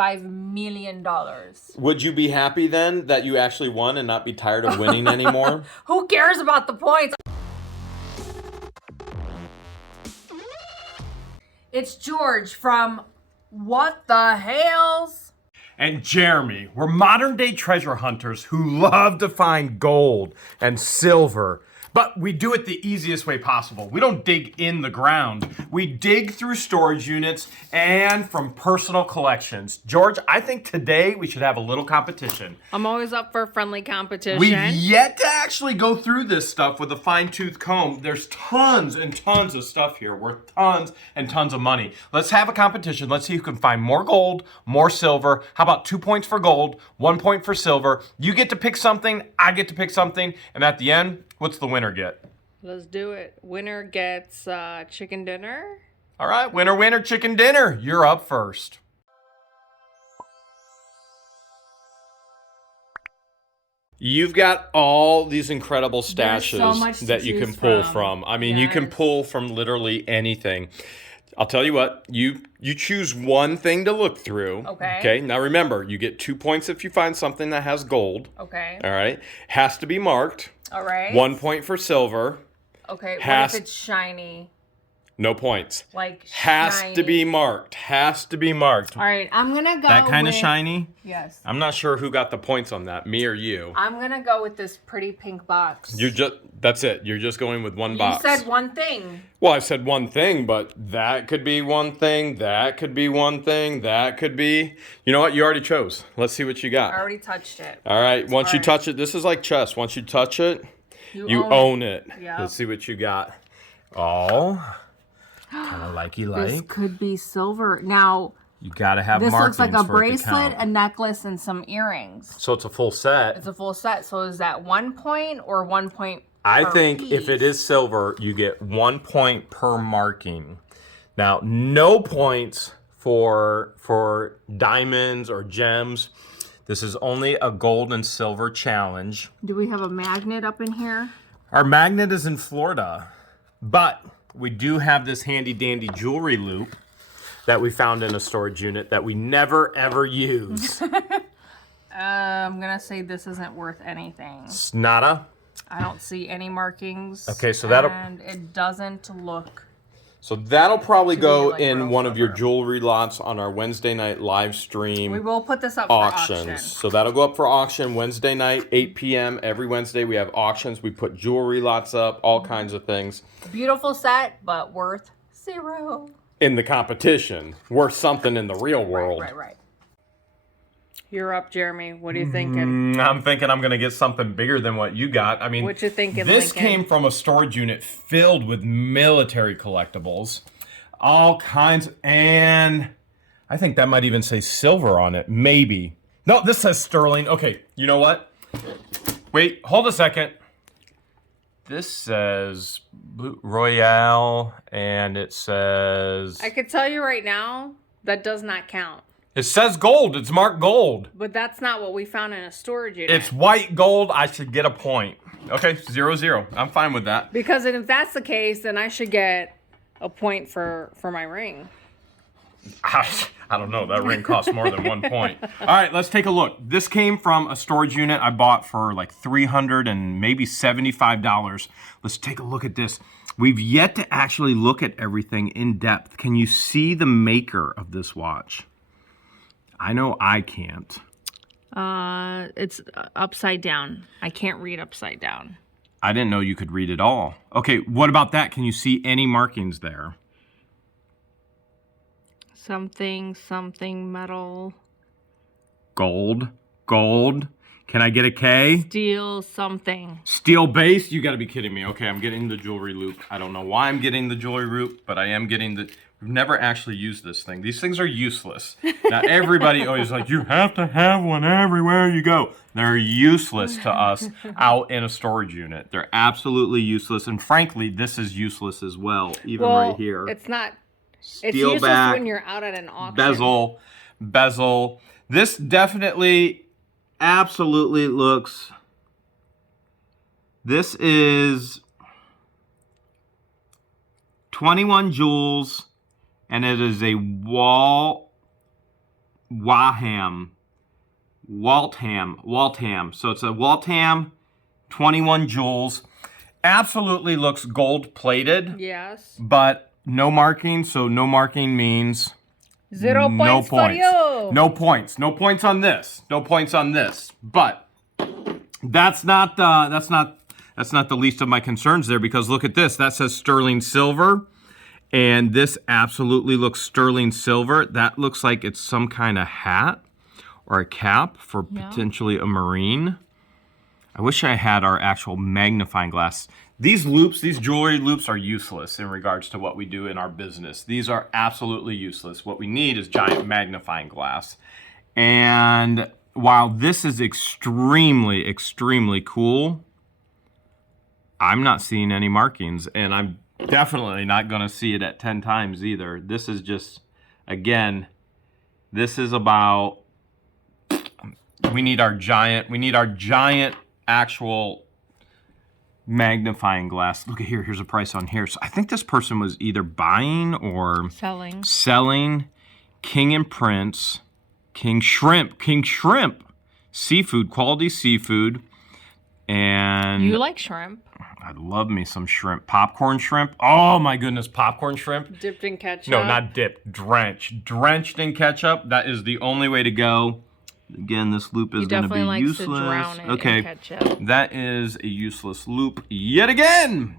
$5 million. Would you be happy then that you actually won and not be tired of winning anymore? Who cares about the points? It's George from What the Hales? And Jeremy. We're modern day treasure hunters who love to find gold and silver. But we do it the easiest way possible. We don't dig in the ground. We dig through storage units and from personal collections. George, I think today we should have a little competition. I'm always up for friendly competition. We've yet to actually go through this stuff with a fine-tooth comb. There's tons and tons of stuff here worth tons and tons of money. Let's have a competition. Let's see who can find more gold, more silver. How about 2 points for gold, 1 point for silver? You get to pick something, I get to pick something, and at the end, what's the winner get? Let's do it. Winner gets chicken dinner. All right, winner, winner, chicken dinner. You're up first. You've got all these incredible stashes so much to that you can choose pull from. from. I mean, you can Yes. pull from literally anything. I'll tell you what, you choose one thing to look through. Okay. Okay, now remember, you get 2 points if you find something that has gold. Okay. All right, has to be marked. All right. 1 point for silver. Okay. has- What if it's shiny? No points. Like Has shiny. to be marked. Has to be marked. All right. I'm gonna go. That kind of with- shiny? Yes. I'm not sure who got the points on that, me or you. I'm gonna go with this pretty pink box. That's it. You're just going with one You box. said one thing. Well, I said one thing, but that could be one thing. That could be one thing. That could be. You know what? You already chose. Let's see what you got. I already touched it. All right. Once you Alright. touch it, this is like chess. Once you touch it, you own own it. Yep. Let's see what you got. Oh, kind of likey This like. could be silver. Now, You gotta have this markings looks like a for it to bracelet, count. a necklace, and some earrings. So it's a full set. It's a full set. So is that 1 point or 1 point? I per think piece? if it is silver, you get 1 point per marking. Now, no points for diamonds or gems. This is only a gold and silver challenge. Do we have a magnet up in here? Our magnet is in Florida, but we do have this handy dandy jewelry loop that we found in a storage unit that we never ever use. I'm gonna say this isn't worth anything. It's nada. I don't see any markings. Okay, so that'll- and it doesn't look. So that'll probably go like in real one of your silver. jewelry lots on our Wednesday night live stream. We will put this up for Auctions. auction. So that'll go up for auction Wednesday night, 8 p.m. Every Wednesday we have auctions. We put jewelry lots up, all kinds of things. Beautiful set, but worth 0. In the competition, worth something in the real world. Right. You're up, Jeremy. What are you thinking? I'm thinking I'm gonna get something bigger than what you got. I mean, What you thinking, this Lincoln? came from a storage unit filled with military collectibles, all kinds, and I think that might even say silver on it. Maybe. No, this says sterling. Okay, you know what? Wait, hold a second. This says Royale, and it says I could tell you right now, that does not count. it says gold. It's marked gold. But that's not what we found in a storage unit. It's white gold. I should get a point. Okay, 0-0. I'm fine with that. Because if that's the case, then I should get a point for my ring. I don't know. That ring costs more than 1 point. All right, let's take a look. This came from a storage unit I bought for like $300 and maybe $75. Let's take a look at this. We've yet to actually look at everything in depth. Can you see the maker of this watch? I know I can't. It's upside down. I can't read upside down. I didn't know you could read it all. Okay, what about that? Can you see any markings there? Something metal. Gold. Can I get a K? Steel something. Steel base? You gotta be kidding me. Okay, I'm getting the jewelry loop. I don't know why I'm getting the jewelry loop, but I am getting the... We've never actually used this thing. These things are useless. Now, everybody always like, you have to have one everywhere you go. They're useless to us out in a storage unit. They're absolutely useless. And frankly, this is useless as well, even right here. It's not. It's Steel useless back, when you're out at an auction. bezel. This definitely, absolutely looks... This is 21 jewels, and it is a wall Waltham. So it's a Waltham, 21 joules. Absolutely looks gold plated. Yes. But no marking, so no marking means 0 no points for you. No points. No points on this. No points on this. But that's not the least of my concerns there, because look at this. That says sterling silver. And this absolutely looks sterling silver. That looks like it's some kind of hat or a cap for potentially a marine. I wish I had our actual magnifying glass. These loops, these jewelry loops are useless in regards to what we do in our business. These are absolutely useless. What we need is giant magnifying glass. And while this is extremely, extremely cool, I'm not seeing any markings, and I'm definitely not going to see it at 10 times either. This is just, again, this is about, we need our giant actual magnifying glass. Look at here, here's a price on here. So I think this person was either buying or selling King and Prince, King Shrimp, seafood, quality seafood. And you like shrimp? I love me some shrimp. Popcorn shrimp. Oh my goodness, popcorn shrimp. Dipped in ketchup? No, not dipped. Drenched. Drenched in ketchup. That is the only way to go. Again, this loop is going to be useless. To drown it in ketchup. That is a useless loop yet again.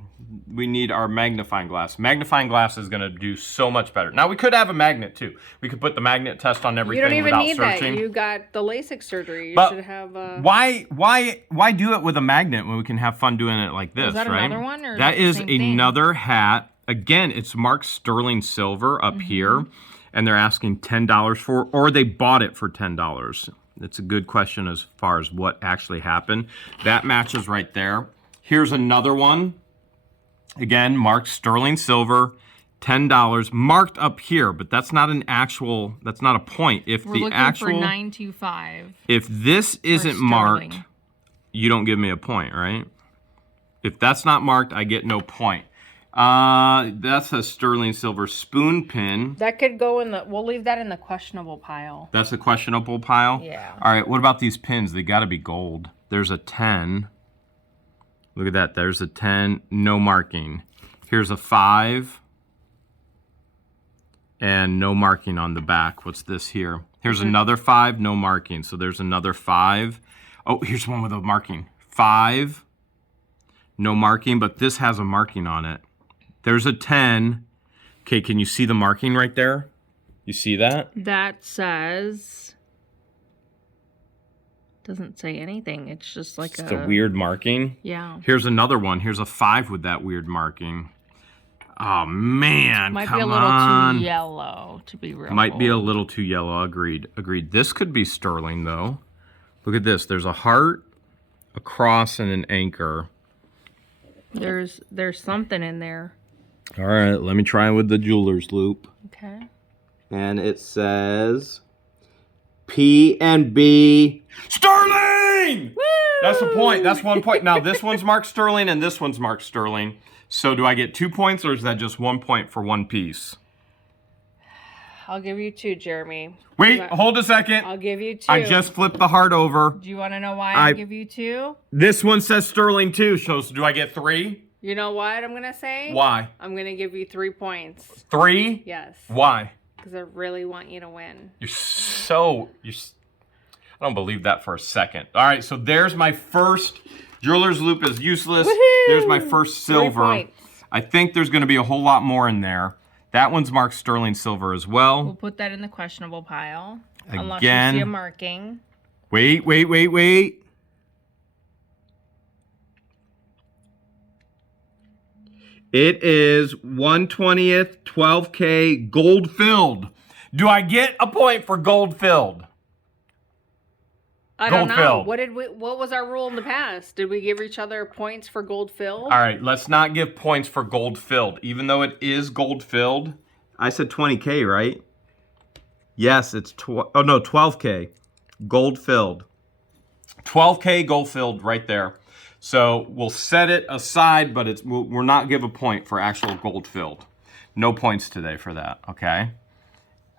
We need our magnifying glass. Magnifying glass is going to do so much better. Now, we could have a magnet, too. We could put the magnet test on everything without searching. You don't even need that. You got the LASIK surgery. You should have Why do it with a magnet when we can have fun doing it like this, is that right? Another one, or that is another thing? Hat. Again, it's marked sterling silver up here, and they're asking $10 for, or they bought it for $10. It's a good question as far as what actually happened. That matches right there. Here's another one. Again, marked sterling silver, $10, marked up here, but that's not an actual, that's not a point. If We're the looking actual, for 925. If this isn't marked, you don't give me a point, right? If that's not marked, I get no point. That's a sterling silver spoon pin. That could go in the, we'll leave that in the questionable pile. That's a questionable pile? Yeah. All right, what about these pins? They got to be gold. There's a 10. Look at that. There's a 10, no marking. Here's a 5. And no marking on the back. What's this here? Here's another 5, no marking. So there's another 5. Oh, here's one with a marking. 5, no marking, but this has a marking on it. There's a 10. Okay, can you see the marking right there? You see that? That says... doesn't say anything. It's just like it's a weird marking. Yeah. Here's another one. Here's a 5 with that weird marking. Oh, man, might come be a little on. too yellow to be real. Might be a little too yellow. Agreed. Agreed. This could be sterling, though. Look at this. There's a heart, a cross, and an anchor. There's something in there. All right, let me try with the jeweler's loop. Okay. And it says P&B sterling! Woo! That's a point. That's 1 point. Now, this one's marked sterling and this one's marked sterling. So do I get 2 points, or is that just 1 point for one piece? I'll give you 2, Jeremy. Wait, hold a second. I'll give you 2. I just flipped the heart over. Do you want to know why I give you 2? This one says sterling too, so do I get 3? You know what I'm going to say? Why? I'm going to give you 3 points. 3? Yes. Why? Because I really want you to win. I don't believe that for a second. All right, so there's my first. Jeweler's loop is useless. Woohoo! There's my first silver. 3 points. I think there's going to be a whole lot more in there. That one's marked sterling silver as well. We'll put that in the questionable pile. Again. Unless you see a marking. Wait. It is 1/20th, 12K, gold filled. Do I get a point for gold filled? I don't know. What was our rule in the past? Did we give each other points for gold filled? All right, let's not give points for gold filled. Even though it is gold filled. I said 20K, right? Yes, it's 12K. Gold filled. 12K gold filled right there. So we'll set it aside, but we're not give a point for actual gold filled. No points today for that, okay?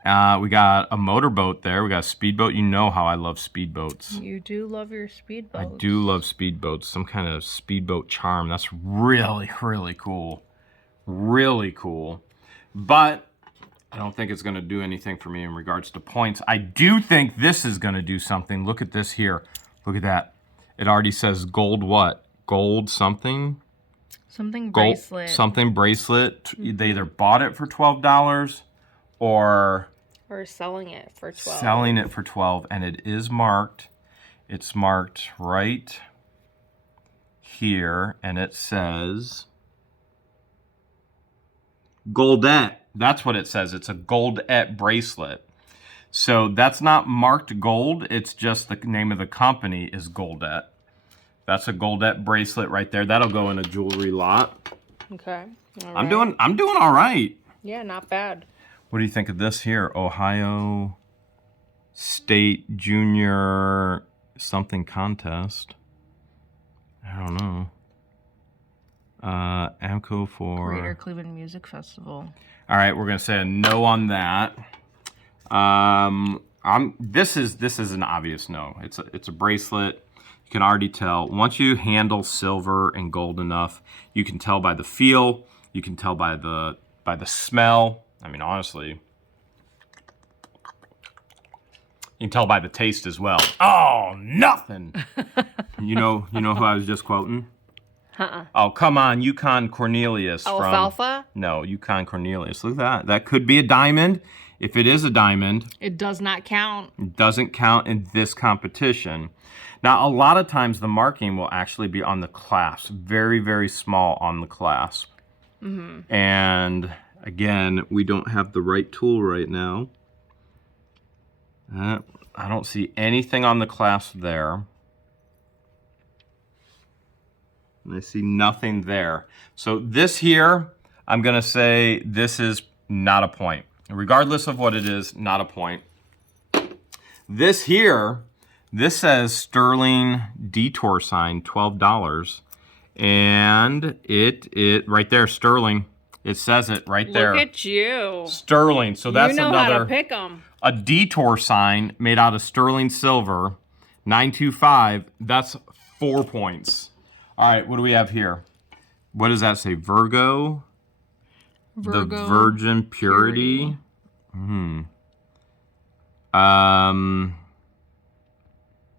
We got a motorboat there. We got a speedboat. You know how I love speedboats. You do love your speedboats. I do love speedboats. Some kind of speedboat charm. That's really, really cool. Really cool. But I don't think it's going to do anything for me in regards to points. I do think this is going to do something. Look at this here. Look at that. It already says gold what? Gold something? Something Gold, bracelet. something bracelet. They either bought it for $12 or selling it for 12. Selling it for 12, and it is marked. It's marked right here, and it says Goldette. That's what it says. It's a Goldette bracelet. So that's not marked gold. It's just the name of the company is Goldette. That's a Goldette bracelet right there. That'll go in a jewelry lot. Okay. All I'm right. doing all right. Yeah, not bad. What do you think of this here? Ohio State Junior something contest. I don't know. AMCO for Greater Cleveland Music Festival. All right, we're gonna say a no on that. This is an obvious no. It's a bracelet. You can already tell once you handle silver and gold enough. You can tell by the feel. You can tell by the smell. I mean, honestly, you can tell by the taste as well. Oh, nothing. You know who I was just quoting? Oh, come on, Yukon Cornelius. Alfalfa? No, Yukon Cornelius. Look at that. That could be a diamond. If it is a diamond, it does not count. It doesn't count in this competition. Now, a lot of times the marking will actually be on the clasp. Very, very small on the clasp. Mm-hmm. And again, we don't have the right tool right now. I don't see anything on the clasp there. And I see nothing there. So this here, I'm going to say this is not a point. Regardless of what it is, not a point. This here, this says Sterling Detour sign, $12. And it right there, Sterling. It says it right there. Look at you. Sterling. So that's you know another. How to pick 'em. A Detour sign made out of sterling silver, 925. That's 4 points. All right, what do we have here? What does that say? Virgo. The Virgin Purity. Don't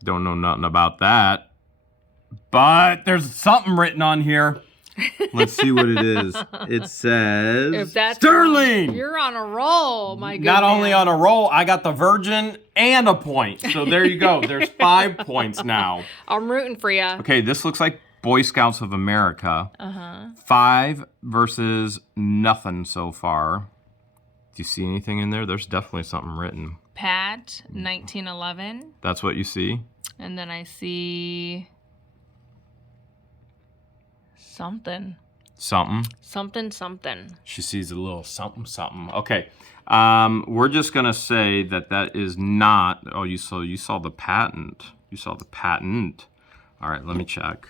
know nothing about that. But there's something written on here. Let's see what it is. It says if that's Sterling. You're on a roll, my good Not man. only on a roll, I got the Virgin and a point. So there you go. There's 5 points now. I'm rooting for you. Okay, this looks like Boy Scouts of America. 5 versus nothing so far. Do you see anything in there? There's definitely something written. Pat, 1911. That's what you see? And then I see something. Something. She sees a little something. Okay. We're just going to say that is not... Oh, you saw the patent. You saw the patent. All right, let me check.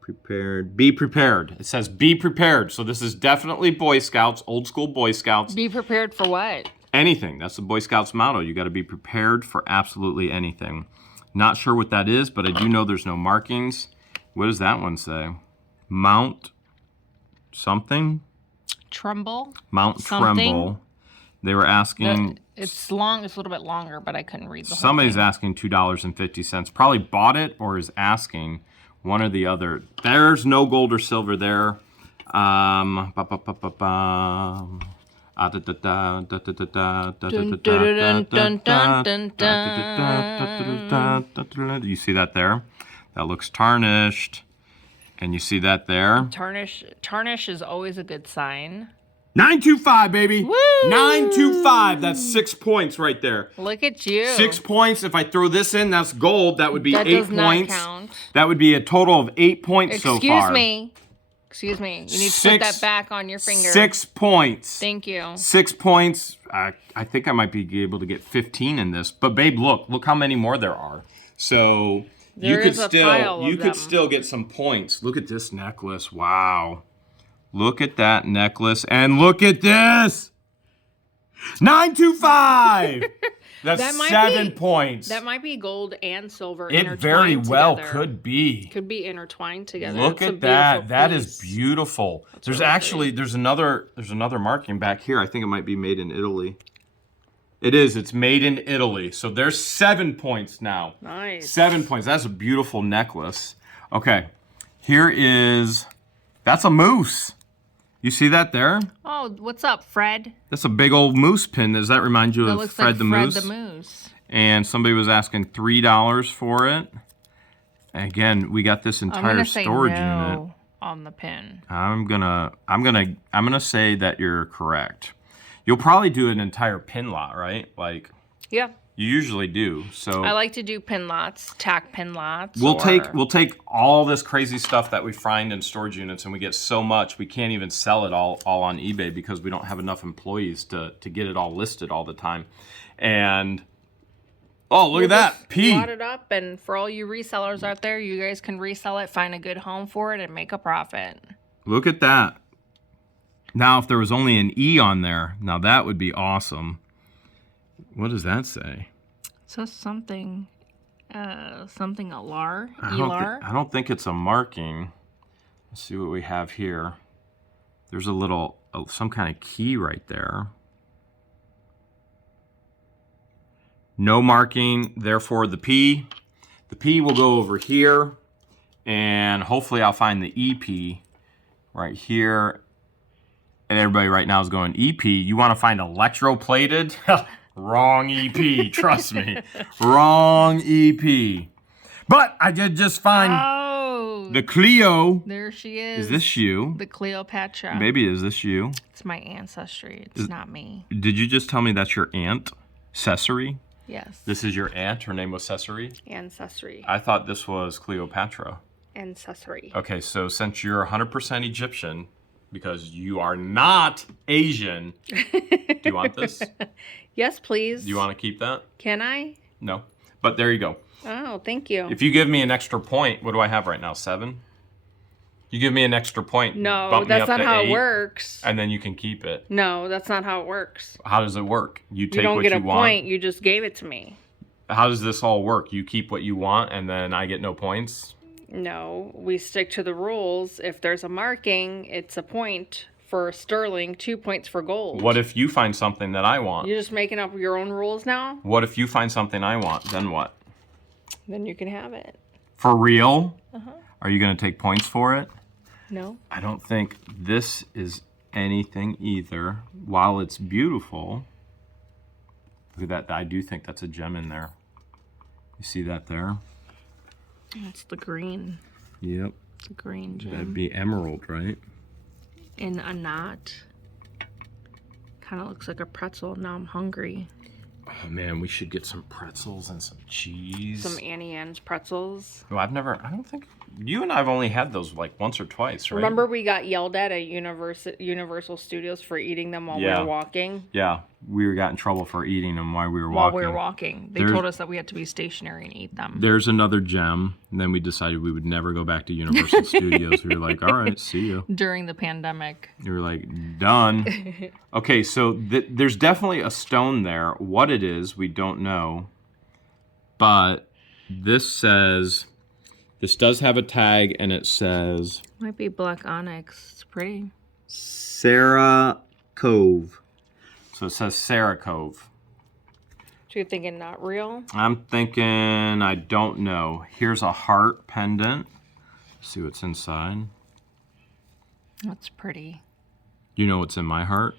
Prepared. Be prepared. It says be prepared. So this is definitely Boy Scouts, old school Boy Scouts. Be prepared for what? Anything. That's the Boy Scouts motto. You got to be prepared for absolutely anything. Not sure what that is, but I do know there's no markings. What does that one say? Mount something? Trumbull. Mount something. Tremble. They were asking... It's long. It's a little bit longer, but I couldn't read the whole Somebody's thing. asking $2.50. Probably bought it or is asking. One or the other. There's no gold or silver there. You see that there? That looks tarnished. And you see that there? Tarnish is always a good sign. 925, baby. Woo! 925. That's 6 points right there. Look at you. 6 points. If I throw this in, that's gold. That would be 8 does not points. Count. That would be a total of 8 points so far. Excuse me. You need to put that back on your finger. 6 points. Thank you. 6 points. I think I might be able to get 15 in this. But babe, look how many more there are. So you could still get some points. Look at this necklace. Wow. Look at that necklace, and look at this. 925. That's That might 7 be- points. That might be gold and silver It intertwined very well together. could be. Could be intertwined together. Look It's a at that. beautiful That piece. is beautiful. There's really actually there's another marking back here. I think it might be made in Italy. It is. It's made in Italy. So there's 7 points now. Nice. 7 points. That's a beautiful necklace. Okay. Here is that's a moose. You see that there? Oh, what's up, Fred? That's a big old moose pin. Does that remind you That of looks Fred like the Fred Moose? the Moose. And somebody was asking $3 for it. Again, we got this I'm entire gonna say storage no unit. on the pin. I'm gonna say that you're correct. You'll probably do an entire pin lot, right? Like Yeah. you usually do. So I like to do pin lots, tack pin lots. we'll or- take all this crazy stuff that we find in storage units, and we get so much we can't even sell it all on eBay because we don't have enough employees to get it all listed all the time. And oh, look at that P. Lot it up, and for all you resellers out there, you guys can resell it, find a good home for it, and make a profit. Look at that. Now, if there was only an E on there, now that would be awesome. What does that say? It says something Elar. I don't think it's a marking. Let's see what we have here. There's a little, some kind of key right there. No marking, therefore the P. The P will go over here, and hopefully I'll find the EP right here. And everybody right now is going, EP, you want to find electroplated? Wrong EP, trust me. Wrong EP. But I did just find the Cleo. There she is. Is this you? The Cleopatra. Baby, is this you? It's my ancestry. It's not me. Did you just tell me that's your aunt, Cecily? Yes. This is your aunt? Her name was Cecily? Ancestry. I thought this was Cleopatra. Ancestry. Okay, so since you're 100% Egyptian, because you are not Asian, do you want this? Yes, please. Do you want to keep that? Can I? No. But there you go. Oh, thank you. If you give me an extra point, what do I have right now? 7? You give me an extra point. No, bump me that's up not to how 8, it works. And then you can keep it. No, that's not how it works. How does it work? You take You don't what get you a want. point. You just gave it to me. How does this all work? You keep what you want, and then I get no points? No, we stick to the rules. If there's a marking, it's a point for sterling, 2 points for gold. What if you find something that I want? You're just making up your own rules now? What if you find something I want? Then what? Then you can have it. For real? Uh-huh. Are you going to take points for it? No. I don't think this is anything either. While it's beautiful, look at that. I do think that's a gem in there. You see that there? That's the green. Yep. The green gem. That'd be emerald, right? In a knot. Kind of looks like a pretzel. Now I'm hungry. Oh man, we should get some pretzels and some cheese. Some Annie Ann's pretzels. Well, I don't think, you and I have only had those like once or twice, right? Remember we got yelled at Universal Studios for eating them while we were walking? Yeah, we got in trouble for eating them while we were While walking. we were walking. They told us that we had to be stationary and eat them. There's another gem, and then we decided we would never go back to Universal Studios. We were like, all right, see you. During the pandemic. We were like, done. Okay, so there's definitely a stone there. What it is, we don't know. But this says, this does have a tag, and it says... Might be black onyx. It's pretty. Sarah Cove. So it says Sarah Cove. So you're thinking not real? I'm thinking, I don't know. Here's a heart pendant. Let's see what's inside. That's pretty. You know what's in my heart?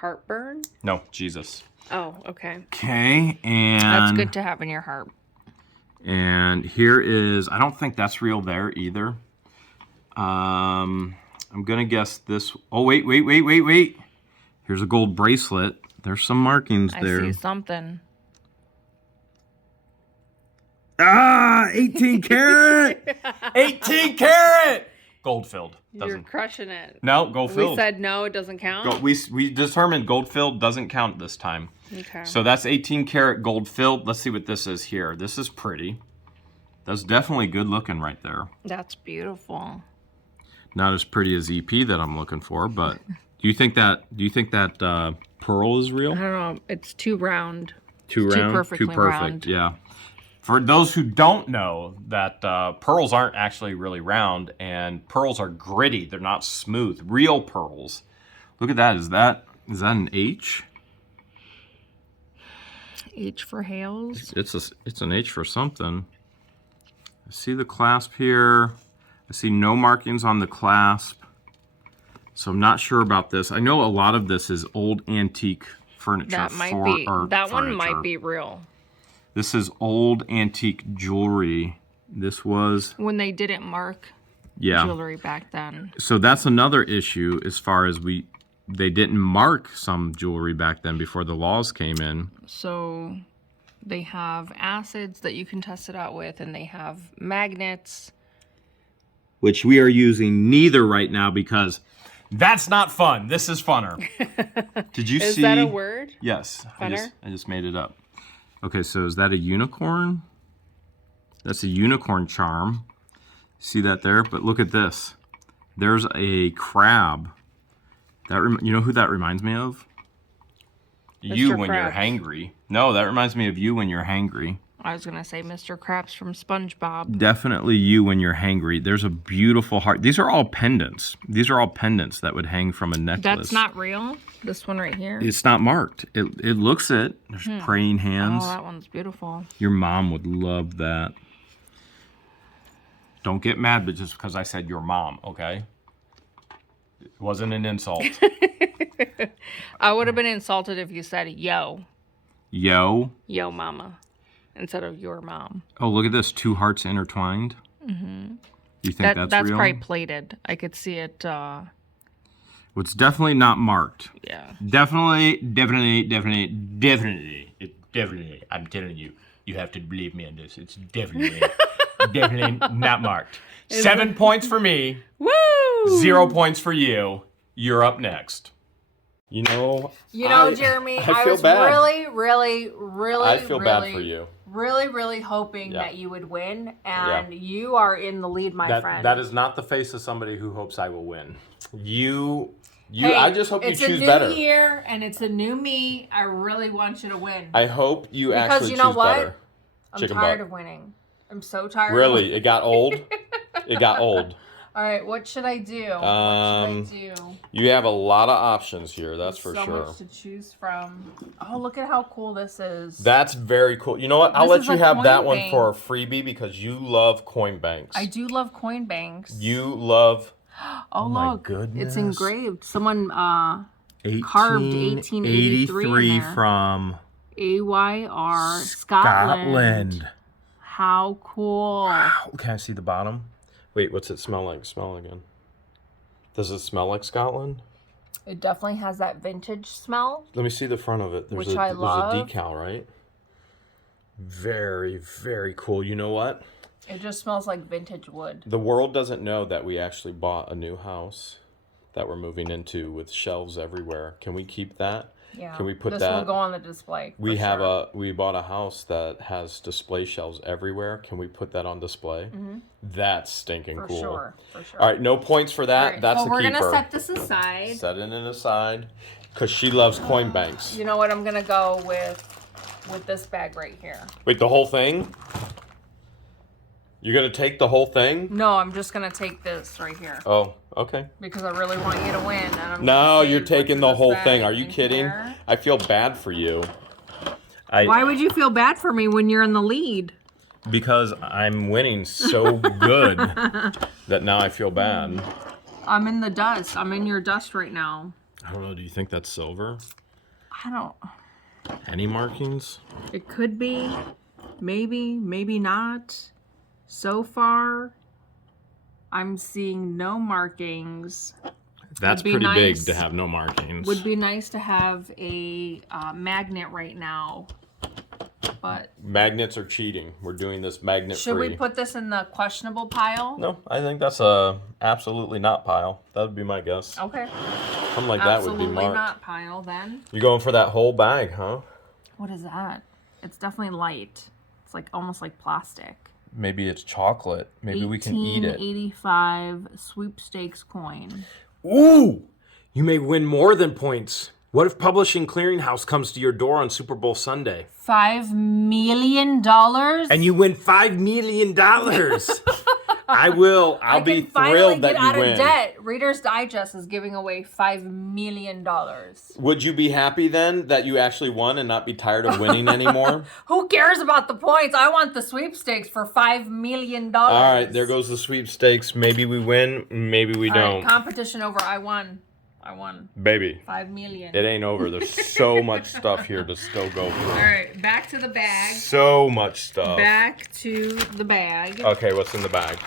Heartburn? No, Jesus. Oh, okay. Okay, and... That's good to have in your heart. And here is, I don't think that's real there either. I'm going to guess this. Oh, wait. Here's a gold bracelet. There's some markings there. I see something. Ah, 18 karat! 18 karat! Gold filled. You're crushing it. No, gold filled. We said no, it doesn't count? We determined gold filled doesn't count this time. Okay. So that's 18 karat gold filled. Let's see what this is here. This is pretty. That's definitely good looking right there. That's beautiful. Not as pretty as EP that I'm looking for, but do you think that pearl is real? I don't know. It's too round. Too It's round? perfectly Too perfect, round. yeah. For those who don't know, that pearls aren't actually really round, and pearls are gritty. They're not smooth. Real pearls. Look at that. Is that an H? H for Hales. It's an H for something. I see the clasp here. I see no markings on the clasp. So I'm not sure about this. I know a lot of this is old antique furniture. That might be. That one might be real. This is old antique jewelry. This was when they didn't mark jewelry back then. So that's another issue as far as they didn't mark some jewelry back then before the laws came in. So they have acids that you can test it out with, and they have magnets. Which we are using neither right now because that's not fun. This is funner. Did you see? Is that a word? Yes. Funner? I just made it up. Okay, so is that a unicorn? That's a unicorn charm. See that there? But look at this. There's a crab. You know who that reminds me of? Mr. You when Krabs. you're hangry. No, that reminds me of you when you're hangry. I was going to say Mr. Krabs from SpongeBob. Definitely you when you're hangry. There's a beautiful heart. These are all pendants. These are all pendants that would hang from a necklace. That's not real? This one right here? It's not marked. It looks it. There's praying hands. Oh, that one's beautiful. Your mom would love that. Don't get mad but just because I said your mom, okay? It wasn't an insult. I would have been insulted if you said yo. Yo. Yo, mama. Instead of your mom. Oh, look at this. 2 hearts intertwined. Mm-hmm. You think that's real? That's real? probably plated. I could see it. Well, it's definitely not marked. Yeah. Definitely. I'm telling you, you have to believe me on this. It's definitely not marked. 7 points for me. Woo! 0 points for you. You're up next. You know, Jeremy, I was bad. really, I feel bad for you. really hoping that you would win, and you are in the lead, my friend. That is not the face of somebody who hopes I will win. Hey, I just hope you choose better. It's a new year, and it's a new me. I really want you to win. I hope you actually choose you know what? better. I'm tired of winning. I'm so tired. Really? It got old? It got old. All right, what should I do? You have a lot of options here, that's for sure. So much to choose from. Oh, look at how cool this is. That's very cool. You know what? I'll let you have that one for a freebie because you love coin banks. I do love coin banks. You love... Oh, my look. goodness. It's engraved. Someone carved 1883 from... AYR, Scotland. How cool. Wow. Can I see the bottom? Wait, what's it smell like? Smell again. Does it smell like Scotland? It definitely has that vintage smell. Let me see the front of it. There's Which I love. There's a decal, right? Very, very cool. You know what? It just smells like vintage wood. The world doesn't know that we actually bought a new house that we're moving into with shelves everywhere. Can we keep that? Yeah. Can we put this that? This will go on the display. We bought a house that has display shelves everywhere. Can we put that on display? Mm-hmm. That's stinking cool. For sure. All right, no points for that. Right, that's so a we're keeper. Gonna set this aside. Set it aside, because she loves coin banks. You know what? I'm gonna go with this bag right here. Wait, the whole thing? You're gonna take the whole thing? No, I'm just gonna take this right here. Oh, okay. Because I really want you to win. And No, you're taking the whole thing. Are you kidding? Here. I feel bad for you. Why would you feel bad for me when you're in the lead? Because I'm winning so good that now I feel bad. I'm in the dust. I'm in your dust right now. I don't know. Do you think that's silver? I don't. Any markings? It could be. Maybe. Maybe not. So far, I'm seeing no markings. That's pretty big to have no markings. Would be nice to have a magnet right now, but magnets are cheating. We're doing this magnet should free. we put this in the questionable pile? No, I think that's a absolutely not pile. That would be my guess. Okay. Something like that would be Absolutely marked. not pile then. You're going for that whole bag, huh? What is that? It's definitely light. It's like almost like plastic. Maybe it's chocolate. Maybe we can eat it. 1885 sweepstakes coin. Ooh! You may win more than points. What if Publishing Clearinghouse comes to your door on Super Bowl Sunday? $5 million? And you win $5 million. I'll be thrilled that you win. I can finally get out of debt. Reader's Digest is giving away $5 million. Would you be happy then that you actually won and not be tired of winning anymore? Who cares about the points? I want the sweepstakes for $5 million. All right, there goes the sweepstakes. Maybe we win, maybe we don't. Right, competition over. I won. Baby. $5 million. It ain't over. There's so much stuff here to still go through. All right, back to the bag. So much stuff. Back to the bag. Okay, what's in the bag?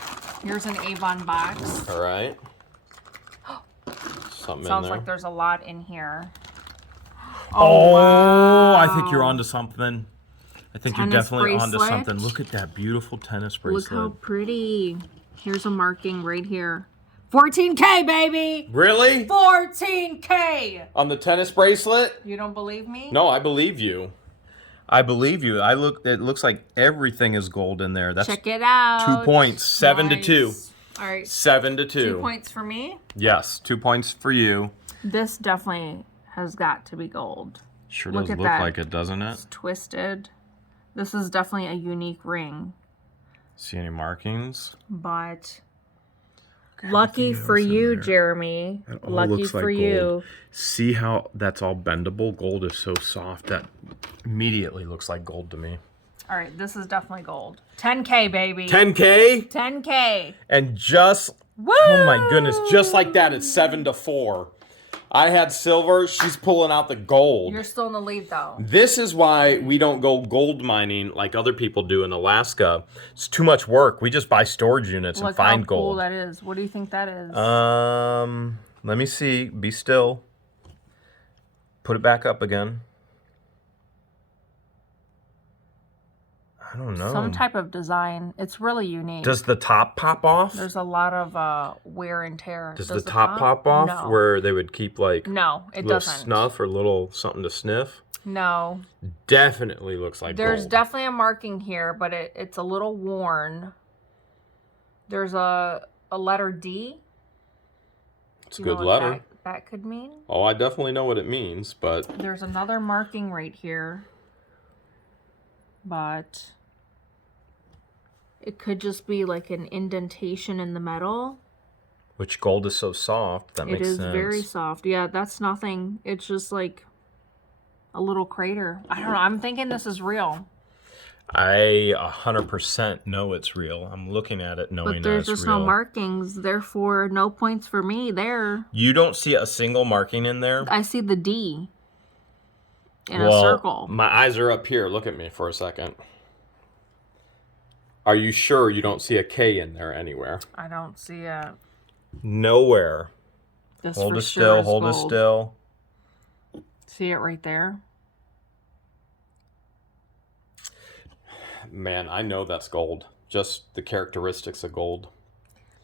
Here's an Avon box. All right. Something in Sounds there. like there's a lot in here. Oh, wow. I think you're onto something. I think Tennis you're definitely onto bracelet. something. Look at that beautiful tennis bracelet. Look how pretty. Here's a marking right here. 14K, baby! Really? 14K! On the tennis bracelet? You don't believe me? No, I believe you. I believe you. It looks like everything is gold in there. That's Check it out. 2 points. 7 to 2. All right. 7 to 2. 2 points for me? Yes, 2 points for you. This definitely has got to be gold. Sure Look does at look that. like it, doesn't it? It's twisted. This is definitely a unique ring. See any markings? But lucky for you, Jeremy. Lucky for you. See how that's all bendable? Gold is so soft that immediately looks like gold to me. All right, this is definitely gold. 10K, baby. 10K? 10K. And just, Woo! oh my goodness, just like that, it's 7 to 4. I had silver, she's pulling out the gold. You're still in the lead, though. This is why we don't go gold mining like other people do in Alaska. It's too much work. We just buy storage units and find Look how cool gold. that is. What do you think that is? Let me see. Be still. Put it back up again. I don't know. Some type of design. It's really unique. Does the top pop off? There's a lot of wear and tear. Does the top pop off? No. Where they would keep like No, it little doesn't. snuff or little something to sniff? No. Definitely looks like There's gold. definitely a marking here, but it's a little worn. There's a letter D. It's a You know good what letter. that could mean. Oh, I definitely know what it means, but There's another marking right here. But it could just be like an indentation in the metal. which gold is so soft, that makes sense. It is very soft. Yeah, that's nothing. It's just like a little crater. I don't know. I'm thinking this is real. I 100% know it's real. I'm looking at it knowing But that there's it's just real. no markings. Therefore, no points for me there. You don't see a single marking in there? I see the D in a circle. My eyes are up here. Look at me for a second. Are you sure you don't see a K in there anywhere? I don't see it. Nowhere. This Hold for it sure still. is Hold it gold. still. See it right there? Man, I know that's gold. Just the characteristics of gold.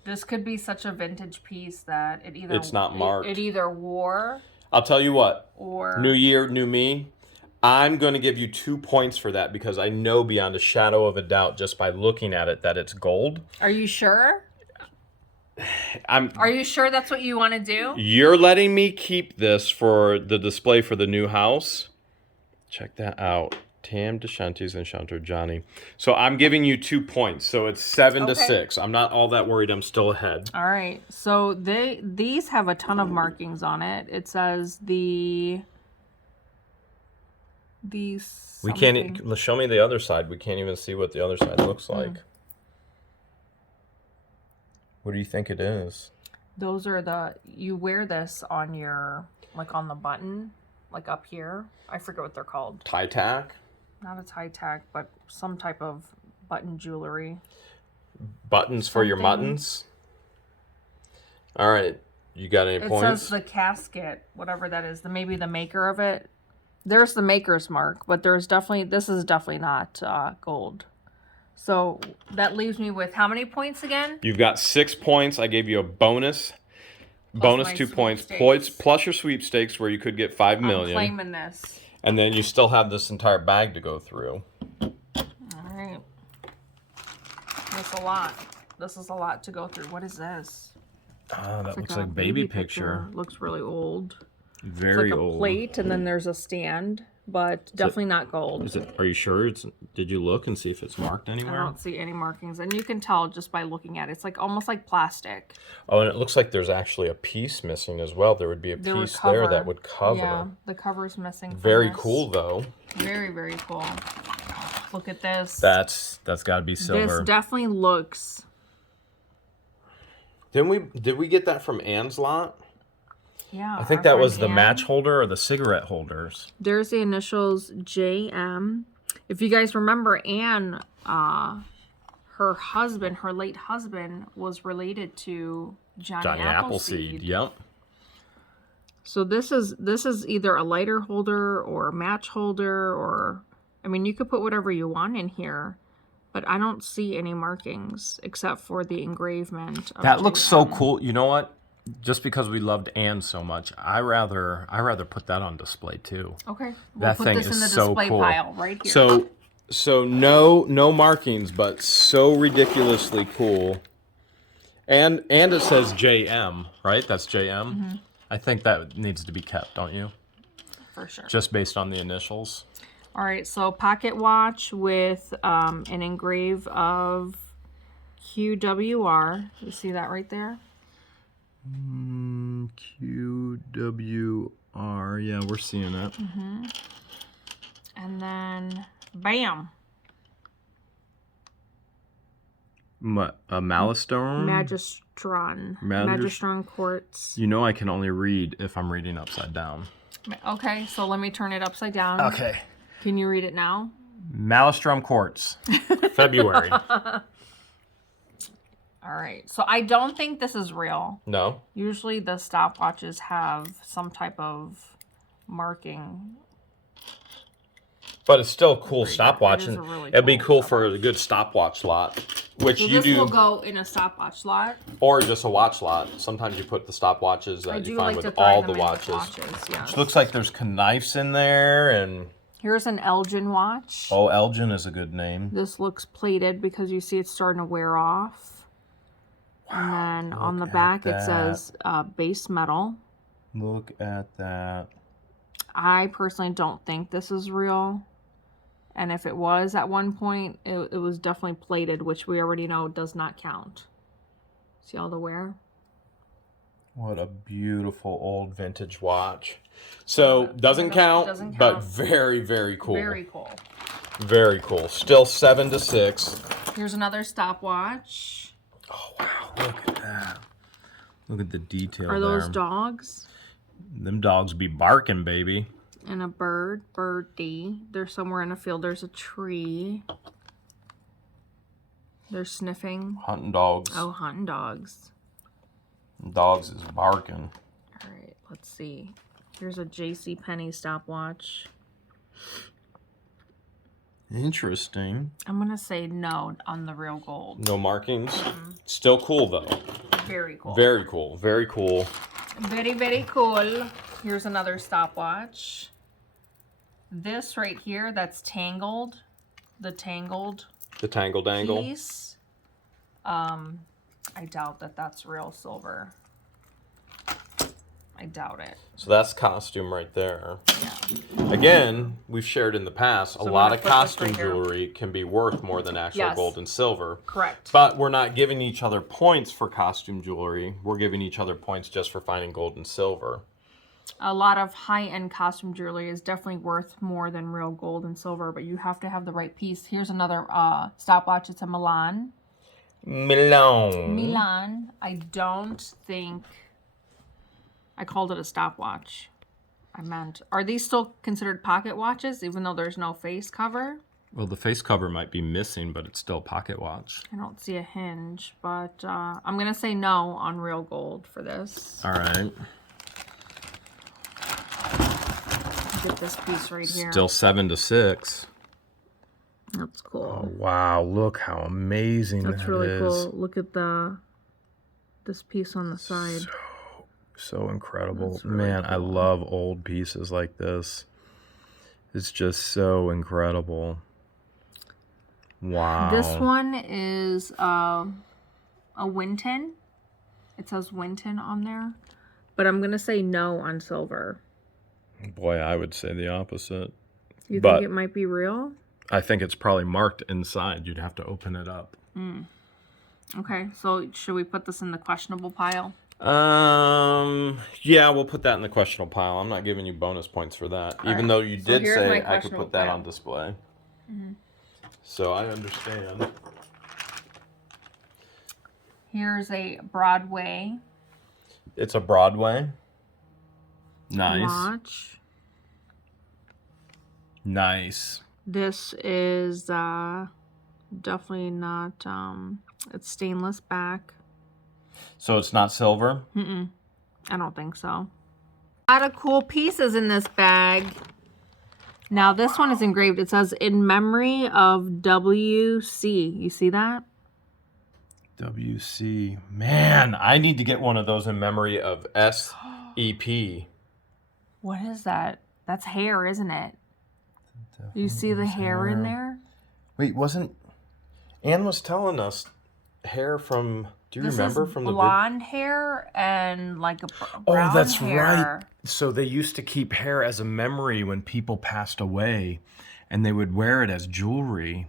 This could be such a vintage piece that it either It's not marked. It either wore I'll tell you what. or New year, new me. I'm going to give you 2 points for that because I know beyond a shadow of a doubt just by looking at it that it's gold. Are you sure? Are you sure that's what you want to do? You're letting me keep this for the display for the new house. Check that out. Tam DeShantis and Chanter Johnny. So I'm giving you 2 points. So it's 7 to 6. I'm not all that worried. I'm still ahead. All right. So these have a ton of markings on it. It says these. We can't show me the other side. We can't even see what the other side looks like. What do you think it is? Those are you wear this on your, like on the button, like up here. I forget what they're called. Tie tack? Not a tie tack, but some type of button jewelry. Buttons for your muttons? All right. You got any points? It says the casket, whatever that is. Maybe the maker of it. There's the maker's mark, but this is definitely not gold. So that leaves me with how many points again? You've got 6 points. I gave you a bonus. Bonus my 2 points. sweepstakes. Plus your sweepstakes where you could get $5 million. I'm claiming this. And then you still have this entire bag to go through. All right. lot. This is a lot to go through. What is this? That looks a like baby picture. Looks really old. Very it's like a old. plate, and then there's a stand, but definitely not gold. Is it? Are you sure? Did you look and see if it's marked I anywhere? don't see any markings, and you can tell just by looking at it. It's like almost like plastic. Oh, and it looks like there's actually a piece missing as well. There would be a piece there that would cover. Yeah, the cover's missing. From Very this. cool though. Very, very cool. Look at this. That's got to be silver. This definitely looks. Did we get that from Ann's lot? Yeah. I think our that friend was the Ann. match holder or the cigarette holders. There's the initials JM. If you guys remember, Anne, her husband, her late husband, was related to Johnny Appleseed. Yep. So this is either a lighter holder or a match holder, or I mean, you could put whatever you want in here, but I don't see any markings except for the engravement. Of That looks so JM. cool. You know what? Just because we loved Anne so much, I rather put that on display too. Okay, we'll That put thing this in is the so display cool. pile right here. So no markings, but so ridiculously cool. And it says JM, right? That's JM. Mm-hmm. I think that needs to be kept, don't you? For sure. Just based on the initials. All right, so pocket watch with an engrave of QWR. You see that right there? QWR. Yeah, we're seeing it. Mm-hmm. And then, bam, A Malastone? Magistron quartz. You know I can only read if I'm reading upside down. Okay, so let me turn it upside down. Okay. Can you read it now? Malastrum quartz. February. All right, so I don't think this is real. No. Usually the stopwatches have some type of marking. But it's still a cool stopwatch, It is and a really it'd be cool cool for a good stopwatch lot, which So you this will do, go in a stopwatch lot. or just a watch lot. Sometimes you put the stopwatches I that do you find like to with thread all them the in with watches. yes. Which looks like there's knives in there, and Here's an Elgin watch. oh, Elgin is a good name. This looks plated because you see it's starting to wear off. And then on the at back it that. says base metal. Look at that. I personally don't think this is real. And if it was at one point, it was definitely plated, which we already know does not count. See all the wear? What a beautiful old vintage watch. So doesn't count, doesn't but count. very, very cool. Very cool. Very cool. Still 7 to 6. Here's another stopwatch. Oh wow! Look at that. Look at the detail Are those there. dogs? Them dogs be barking, baby. And a birdie. They're somewhere in a field. There's a tree. They're sniffing. Hunting dogs. Oh, hunting dogs. Dogs is barking. All right, let's see. Here's a J.C. Penney stopwatch. Interesting. I'm gonna say no on the real gold. No markings. Still cool though. Very cool. Very cool. Very cool. Very, very cool. Here's another stopwatch. This right here, that's tangled. The tangled The tangle dangle. piece. I doubt that that's real silver. I doubt it. So that's costume right there. Yeah. Again, we've shared in the past, a I'm lot gonna of put this costume right here. jewelry can be worth more than actual Yes. gold and silver. Correct. But we're not giving each other points for costume jewelry. We're giving each other points just for finding gold and silver. A lot of high-end costume jewelry is definitely worth more than real gold and silver, but you have to have the right piece. Here's another stopwatch. It's a Milan. Milan. I don't think I called it a stopwatch. I meant, are these still considered pocket watches, even though there's no face cover? Well, the face cover might be missing, but it's still a pocket watch. I don't see a hinge, but I'm going to say no on real gold for this. All right. Get this piece right here. Still 7 to 6. That's cool. Oh, wow. Look how amazing That's that really is. cool. Look at this piece on the side. So incredible. That's really Man, I cool. love old pieces like this. It's just so incredible. Wow. This one is a Winton. It says Winton on there. But I'm going to say no on silver. Boy, I would say the opposite. You But think it might be real? I think it's probably marked inside. You'd have to open it up. Okay, so should we put this in the questionable pile? Yeah, we'll put that in the questionable pile. I'm not giving you bonus points for that. Even though you did here's say my I could put that questionable on display. So I understand. Here's a Broadway It's a Broadway. Nice. watch. Nice. This is definitely not, it's stainless back. So it's not silver? I don't think so. A lot of cool pieces in this bag. Now this one is engraved. It says in memory of W.C. You see that? WC. Man, I need to get one of those in memory of S.E.P. What is that? That's hair, isn't it? You see the hair in there? Wait, wasn't... Anne was telling us hair from... Do you remember from the... blonde hair and like a brown Oh, that's hair. right. So they used to keep hair as a memory when people passed away, and they would wear it as jewelry.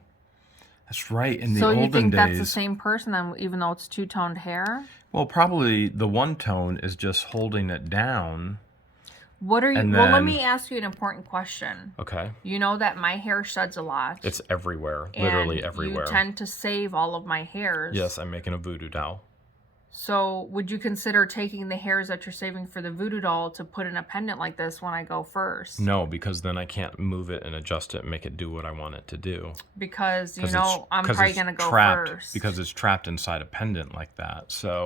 That's right. In the So olden you think days, that's the same person then, even though it's two-toned hair? well, probably the one tone is just holding it down. What are you? And Well, let then- me ask you an important question. Okay. You know that my hair sheds a lot. It's everywhere, literally and everywhere. You tend to save all of my hairs. Yes, I'm making a voodoo doll. So would you consider taking the hairs that you're saving for the voodoo doll to put in a pendant like this when I go first? No, because then I can't move it and adjust it and make it do what I want it to do. Because, you 'Cause know, I'm 'cause probably it's going to go trapped, first. because it's trapped inside a pendant like that. So,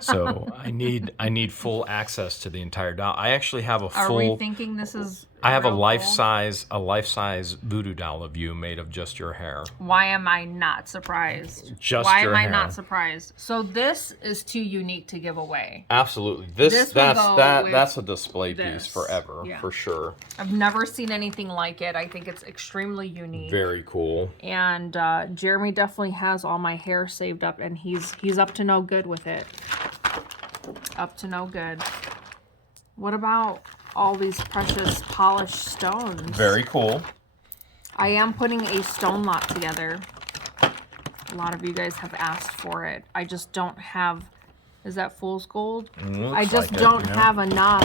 so I need full access to the entire doll. I actually have a Are full. we thinking this is I have a real life gold? size voodoo doll of you made of just your hair. Why am I not surprised? Just Why your am I hair. not surprised? So this is too unique to give away. Absolutely, This would go with that's a display piece this. forever, Yeah. for sure. I've never seen anything like it. I think it's extremely unique. Very cool. And Jeremy definitely has all my hair saved up, and he's up to no good with it. Up to no good. What about all these precious polished stones? Very cool. I am putting a stone lot together. A lot of you guys have asked for it. I just don't have... Is that fool's gold? I just don't have enough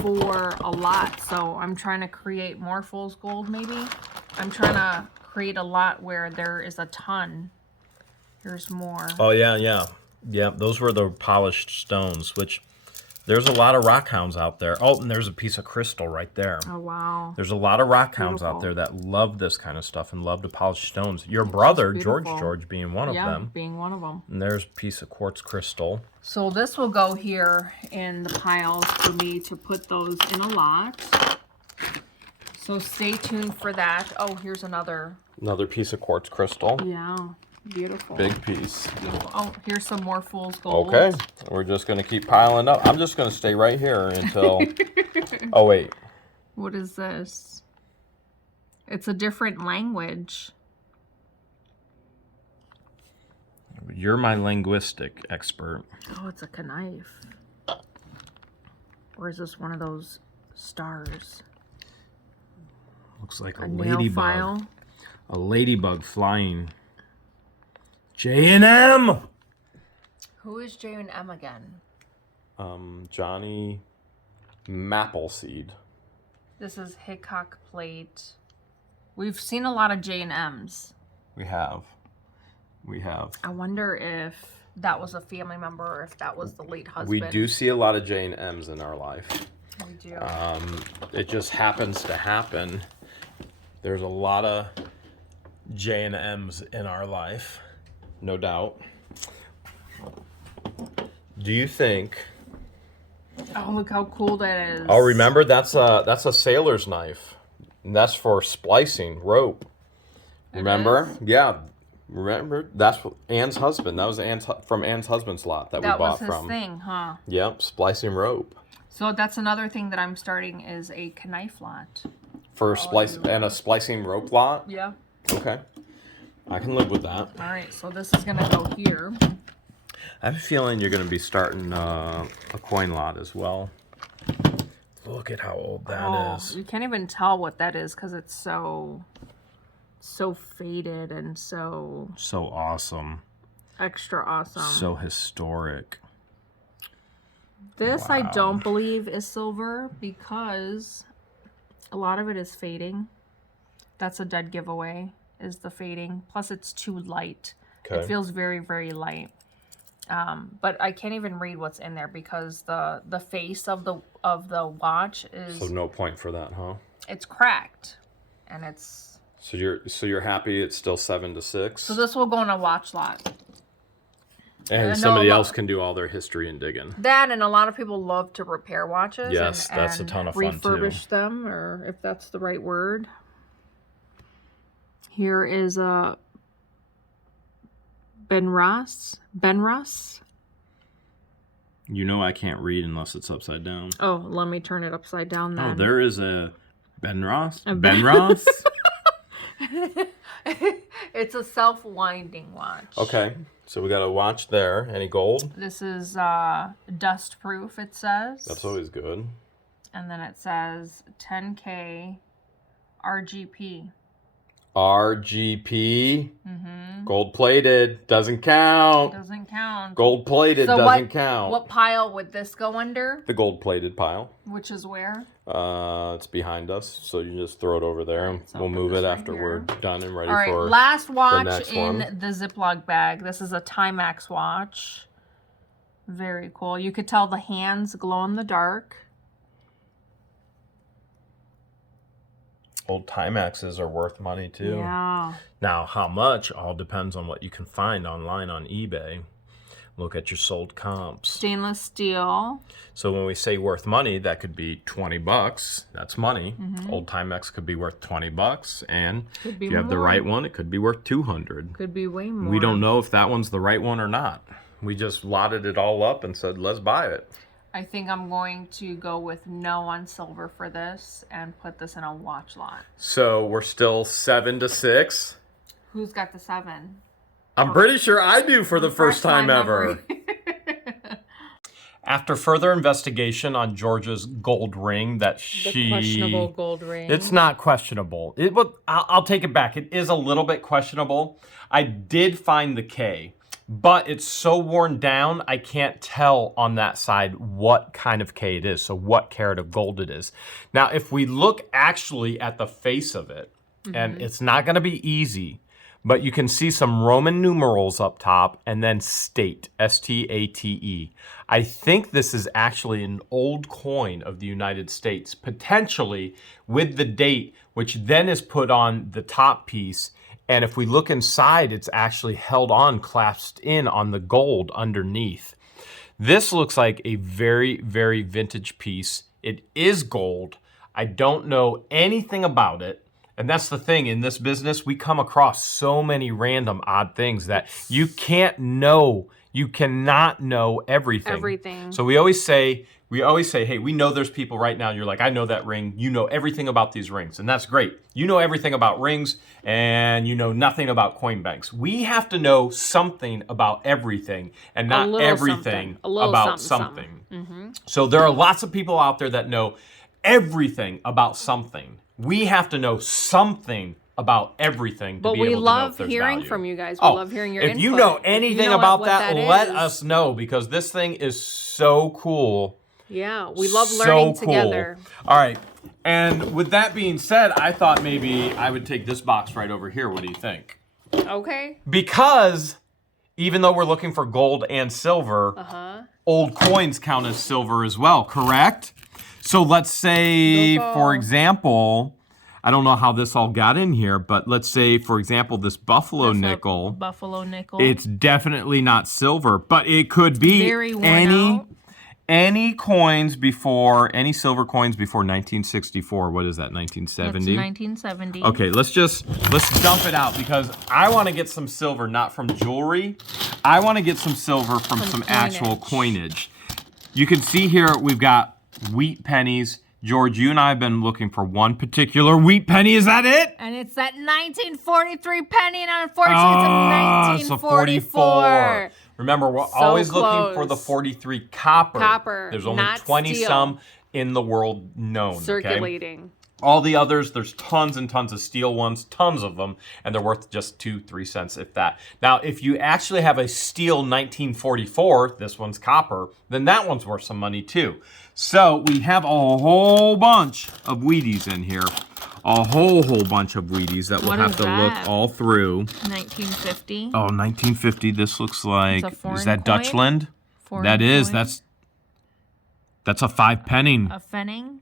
for a lot, so I'm trying to create more fool's gold, maybe. I'm trying to create a lot where there is a ton. Here's more. Oh yeah. Those were the polished stones, which there's a lot of rock hounds out there. Oh, and there's a piece of crystal right there. Oh, wow. There's a lot of rock hounds out Beautiful. there that love this kind of stuff and love to polish stones. Your brother, beautiful. George being one of Yeah, them. being one of them. And there's a piece of quartz crystal. So this will go here in the piles for me to put those in a lot. So stay tuned for that. Oh, here's another. Another piece of quartz crystal. Yeah, beautiful. Big piece. Beautiful. Oh, here's some more fool's gold. Okay, we're just going to keep piling up. I'm just going to stay right here until... Oh, wait. What is this? It's a different language. You're my linguistic expert. Oh, it's a knife. Or is this one of those stars? Looks like a nail ladybug. file. A ladybug flying. J&M! Who is J and M again? Johnny Mappleseed. This is Hickok plate. We've seen a lot of J and M's. We have. I wonder if that was a family member or if that was the late husband. We do see a lot of J&M's in our life. We do. It just happens to happen. There's a lot of J&M's in our life, no doubt. Do you think... Oh, look how cool that is. Oh, remember, that's a sailor's knife. And that's for splicing rope. Remember? Yeah. Remember? That's what Anne's husband. That was from Anne's husband's lot that we bought was his from. thing, huh? Yep, splicing rope. So that's another thing that I'm starting is a knife lot. For a splicing rope lot? Yeah. Okay. I can live with that. All right, so this is gonna go here. I have a feeling you're going to be starting a coin lot as well. Look at how old that is. You can't even tell what that is because it's so faded and so awesome. extra awesome. So historic. This I don't believe is silver because a lot of it is fading. That's a dead giveaway, is the fading. Plus it's too light. Okay. It feels very, very light. But I can't even read what's in there because the face of the watch is, So no point for that, huh? it's cracked, and it's, So you're happy it's still 7 to 6? so this will go in a watch lot. And know somebody a lot- else can do all their history and digging. That, and a lot of people love to repair watches. Yes, and, that's a ton of fun, too. refurbish them, or if that's the right word. Here is a Benras. You know I can't read unless it's upside down. Oh, let me turn it upside down then. Oh, there is a Benras? A Benras? It's a self-winding watch. Okay, so we got a watch there. Any gold? This is dust proof, it says. That's always good. And then it says 10K RGP. RGP. Gold plated. Doesn't count. Doesn't count. Gold plated doesn't count. What pile would this go under? The gold plated pile. Which is where? It's behind us, so you just throw it over there, and Let's we'll open move this it right after here. we're done and ready All right, for last watch next in one. the Ziploc bag. This is a Timex watch. Very cool. You could tell the hands glow in the dark. Old Timexes are worth money too. Yeah. Now, how much all depends on what you can find online on eBay. Look at your sold comps. Stainless steel. So when we say worth money, that could be $20. That's money. Old Timex could be worth $20, and Could be if you have the more. right one, it could be worth $200. Could be way more. We don't know if that one's the right one or not. We just lotted it all up and said, let's buy it. I think I'm going to go with no on silver for this and put this in a watch lot. So we're still 7 to 6. Who's got the 7? I'm pretty sure I do for the first time ever. After further investigation on Georgia's gold ring that she... questionable gold ring. It's not questionable. I'll take it back. It is a little bit questionable. I did find the K, but it's so worn down, I can't tell on that side what kind of K it is, so what carat of gold it is. Now, if we look actually at the face of it, and it's not going to be easy, but you can see some Roman numerals up top and then state, S-T-A-T-E. I think this is actually an old coin of the United States, potentially with the date, which then is put on the top piece. And if we look inside, it's actually held on, clasped in on the gold underneath. This looks like a very, very vintage piece. It is gold. I don't know anything about it. And that's the thing, in this business, we come across so many random odd things that you cannot know everything. So we always say, hey, we know there's people right now, you're like, I know that ring, you know everything about these rings, and that's great. You know everything about rings, and you know nothing about coin banks. We have to know something about everything, and not everything about something. So there are lots of people out there that know everything about something. We have to know something about everything to be able to know if there's hearing value. from you guys. We love hearing your input. If you know anything about what that, let is. us know, because this thing is so cool. Yeah, we love learning together. All right, and with that being said, I thought maybe I would take this box right over here. What do you think? Okay. Because even though we're looking for gold and silver, old coins count as silver as well, correct? So let's say, for example, I don't know how this all got in here, but let's say, for example, this buffalo nickel. Buffalo nickel. It's definitely not silver, but it could be Very worn out. any coins before, any silver coins before 1964. What is that, 1970? It's 1970. Okay, let's dump it out, because I want to get some silver, not from jewelry. I want to get some silver from some actual coinage. You can see here we've got wheat pennies, George, you and I have been looking for one particular wheat penny. Is that it? And it's that 1943 penny, and unfortunately it's a 1944. Remember, we're So always looking for the close. 43 copper. Copper, There's only not 20 steel. some in the world known. Okay? Circulating. All the others, there's tons and tons of steel ones, tons of them, and they're worth just 2-3 cents, if that. Now, if you actually have a steel 1944, this one's copper, then that one's worth some money too. So we have a whole bunch of Wheaties in here. A whole bunch of Wheaties that we'll What have is to that? look all through. 1950. Oh, 1950, this looks like, It's a foreign is that coin? Dutchland? Foreign That is, coin? that's a 5 penny. A Fenning.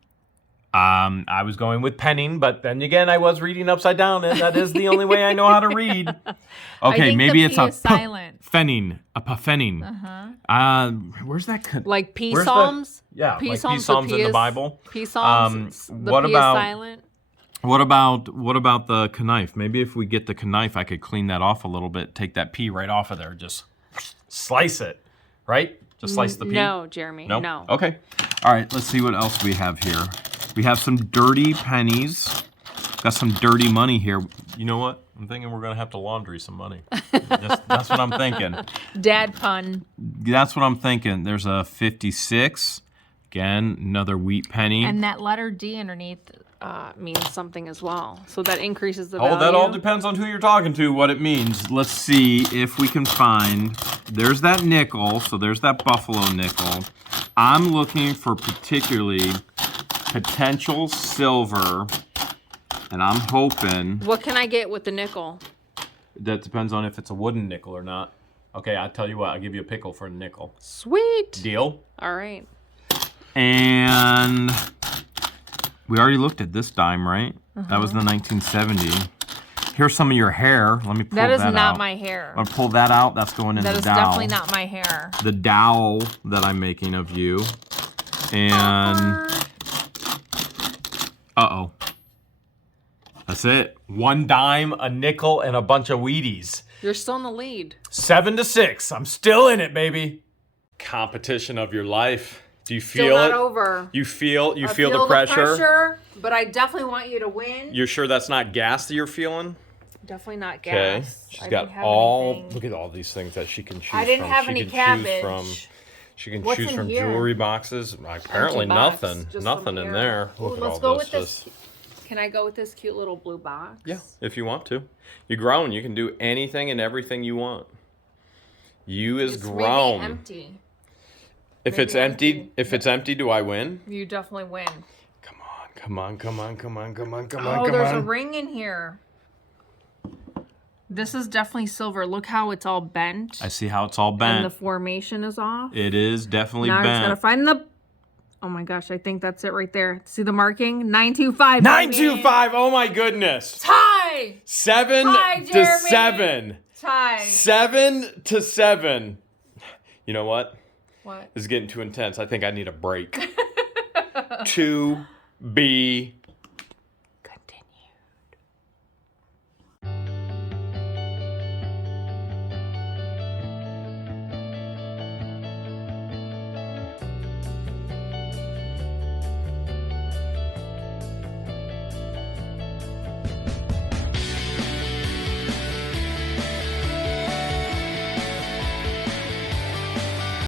I was going with penning, but then again, I was reading upside down, and that is the only way I know how to read. Okay, think maybe the it's P a is silent. fenning, a pfenning. Where's that? Like P Where's the- Psalms? Yeah, P like P Psalms, Psalms the in P the is- Bible. P Psalms. The what P about- is silent. What about the knife? Maybe if we get the knife, I could clean that off a little bit, take that P right off of there, just slice it, right? Just slice the P. No, Jeremy. No. Okay. All right, let's see what else we have here. We have some dirty pennies. Got some dirty money here. You know what? I'm thinking we're going to have to laundry some money. That's what I'm thinking. Dad pun. That's what I'm thinking. There's a 56. Again, another wheat penny. And that letter D underneath means something as well. So that increases the value. Oh, that all depends on who you're talking to, what it means. Let's see if we can find. There's that nickel. So there's that buffalo nickel. I'm looking for particularly potential silver, and I'm hoping. What can I get with the nickel? That depends on if it's a wooden nickel or not. Okay, I'll tell you what. I'll give you a pickle for a nickel. Sweet. Deal? All right. And we already looked at this dime, right? That was the 1970. Here's some of your hair. Let me pull that out. That is not my hair. I'm gonna pull that out. That's going in That the is dowel. definitely not my hair. The dowel that I'm making of you. And uh-oh. That's it. 1 dime, a nickel, and a bunch of Wheaties. You're still in the lead. 7-6. I'm still in it, baby. Competition of your life. Do you feel Still not it? over. You feel I feel the pressure? but I definitely want you to win. You're sure that's not gas that you're feeling? Definitely not Okay. gas. She's I got didn't have all. anything. Look at all these things that she can choose I didn't from. have She any can cabbage. choose from. She can What's choose in from here? jewelry boxes. Apparently Empty box, nothing. just Nothing some in hair. there. Ooh, Look at let's all go this. with this. Just- Can I go with this cute little blue box? Yeah, if you want to. You're grown. You can do anything and everything you want. You is It's maybe grown. empty. If maybe it's empty, empty. if it's empty, do I win? You definitely win. Come on, come on, come on, come on, come on, come Oh, on, come there's a on. ring in here. This is definitely silver. Look how it's all bent. I see how it's all And bent. the formation is off. It is definitely Now I just gotta bent. find the... Oh my gosh, I think that's it right there. See the marking? 925. 925. Oh my goodness. Tie! 7 Hi, to Jeremy. 7. Tie. 7 to 7. You know what? What? This is getting too intense. I think I need a break. To be